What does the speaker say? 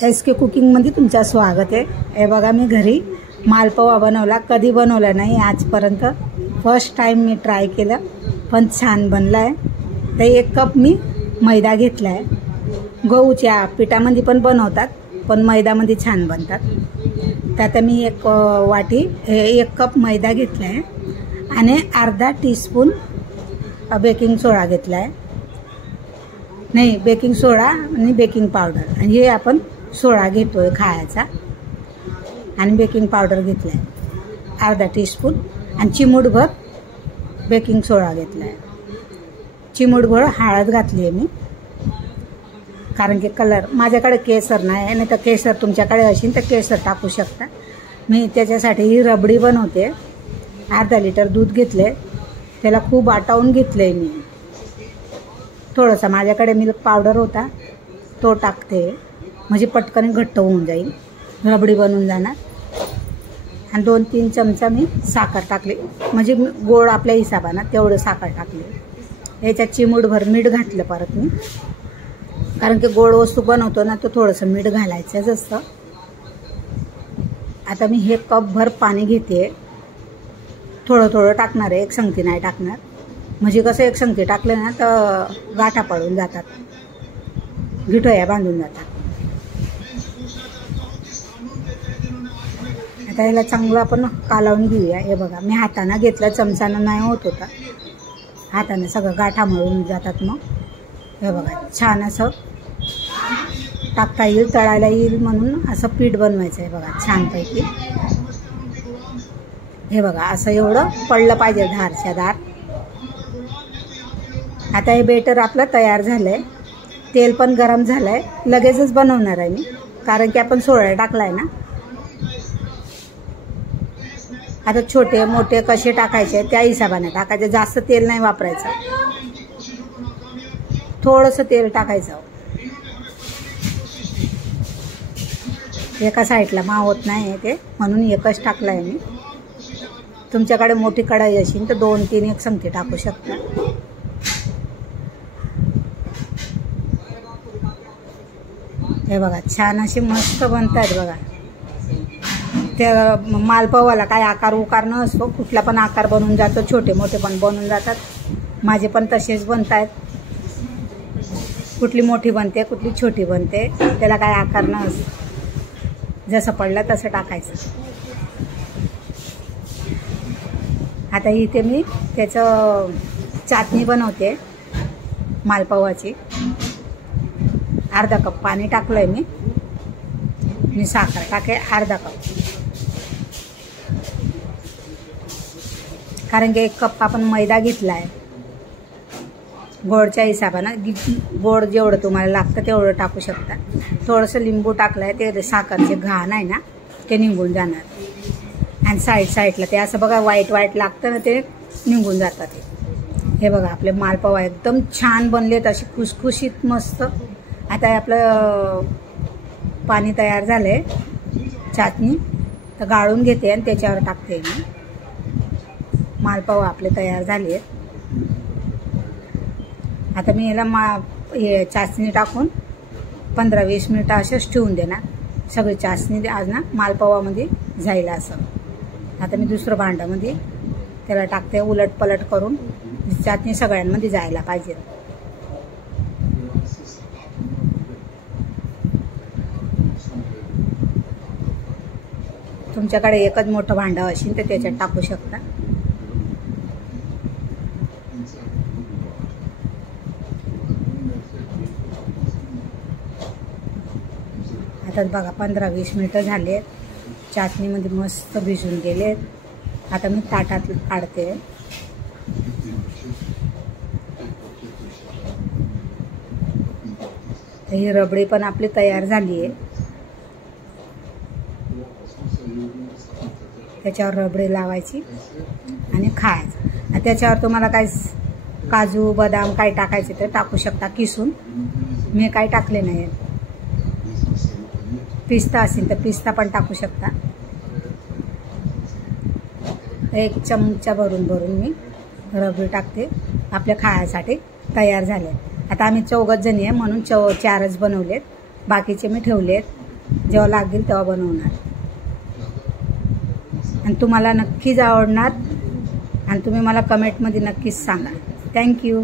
SK कुकिंगमध्ये तुमचं स्वागत आहे। हे बघा मी घरी मालपुवा बनवला, कधी बनवला नाही आजपर्यंत, फर्स्ट टाइम मी ट्राय केलं, पण छान बनला आहे। तर 1 कप मी मैदा घेतला आहे। गहूच्या पिठामध्ये पण बनवतात, पण मैद्यामध्ये छान बनतात। तर आता मी 1 कप मैदा घेतला आहे आणि अर्धा टीस्पून बेकिंग सोडा घेतला आहे। नाही, बेकिंग सोडा आणि बेकिंग पावडर, आणि हे आपण सोडा घेतोय खायचा, आणि बेकिंग पावडर घेतला आहे अर्धा टीस्पून, आणि चिमूटभर बेकिंग सोडा घेतला आहे। चिमूटभर हळद घातली आहे मी, कारण की कलर, माझ्याकडे केसर नाही, नाही तर केसर तुमच्याकडे असेल तर केसर टाकू शकता। मी त्याच्यासाठी ही रबडी बनवते। अर्धा लिटर दूध घेतले, त्याला खूप आटवून घेतले मी, थोडासा माझ्याकडे मिल्क पावडर होता तो टाकते, म्हणजे पटकन घट्ट होऊन जाईल, रबडी बनून जाणार। आणि 2-3 चमचा मी साखर टाकली, म्हणजे गोड आपल्या हिशोबानं तेवढं साखर टाकली। याच्यात चिमूटभर मीठ घातलं परत मी, कारण की गोड वस्तू बनवतो ना, तो थोडंसं मीठ घालायचंच असतं। आता मी हे कपभर पाणी घेते, थोडं थोडं टाकणार आहे, एकसंगती नाही टाकणार, म्हणजे कसं एकसंगती टाकलं ना तर गाठा पडून जातात, गिठोया बांधून जातात। आता याला चांगलं आपण कालवून घेऊया। हे बघा मी हाताने घेतलं, चमचानं नाही होत होता, हाताने सगळं गाठा मळून जातात। मग हे बघा छान असं टाकता येईल, तळायला येईल म्हणून असं पीठ बनवायचं आहे बघा छानपैकी। हे बघा असं एवढं पडलं पाहिजे, धारच्या धार। आता हे बेटर आपलं तयार झालंय, तेल पण गरम झालंय, लगेचच बनवणार आहे मी, कारण की आपण सोडा टाकलाय ना। आता छोटे मोठे कसे टाकायचे त्या हिशोबाने टाकायचे, जास्त तेल नाही वापरायचं, थोडंसं तेल टाकायचं। एका साईडला मावत नाही ते, म्हणून एकच टाकलाय मी। तुमच्याकडे मोठी कढाई असेल तर 2-3 एकसंगती टाकू शकता। हे बघा छान असे मस्त बनतात बघा। त्या मालपुवाला काय आकार उकार नसतो, कुठला पण आकार बनून जातो, छोटे मोठे पण बनून जातात, माझे पण तसेच बनतात। कुठली मोठी बनते, कुठली छोटी बनते, त्याला काय आकार नसतो, जसं पडलं तसं टाकायचं। आता इथे मी त्याचं चटणी बनवते मालपुवाची। अर्धा कप पाणी टाकलंय मी साखर टाके अर्धा कप, कारण की 1 कप आपण मैदा घेतला आहे। गोडच्या हिशोबानं गोड जेवढं तुम्हाला लागतं तेवढं टाकू शकता। थोडंसं लिंबू टाकलं आहे, ते साखरचे घाण आहे ना ते निघून जाणार, आणि साईडला ते असं बघा व्हाईट लागतं ना, ते निघून जातात। हे बघा आपले मालपुवा एकदम छान बनलेत, असे खुसखुशीत मस्त। आता आपलं पाणी तयार झालंय, चटणी तर गाळून घेते आणि त्याच्यावर टाकते मी। मालपुवा आपले तयार झाले आहेत। आता मी याला हे चाशणी टाकून 15-20 मिनिटं असेच ठेवून देणार, सगळी चाशणी आज ना मालपुवामध्ये जाईल असं। आता मी दुसरं भांड्यामध्ये त्याला टाकते, उलट पलट करून चटणी सगळ्यांमध्ये जायला पाहिजे। तुमच्याकडे एकच मोठं भांडं असेल तर त्याच्यात टाकू शकता। आता बघा 15-20 मिनिटं झाले, चटणीमध्ये मस्त भिजून गेले। आता मी ताटात काढते। ही रबडी पण आपली तयार झाली आहे, त्याच्यावर रबडी लावायची आणि खायचं। त्याच्यावर तुम्हाला काय काजू बदाम काय टाकायचे ते टाकू शकता किसून, मी काय टाकले नाही। पिस्ता असेल तर पिस्ता पण टाकू शकता। 1 चमचा भरून मी रबडी टाकते, आपल्या खाण्यासाठी तयार झाले। आता आम्ही 4 जणी आहे म्हणून 4च बनवलेत, बाकीचे मी ठेवलेत। जेव्हा लागेल तेव्हा बनवणार आणि तुम्हाला नक्कीच आवडणार आणि तुम्ही मला कमेंटमध्ये नक्कीच सांगा. थँक्यू.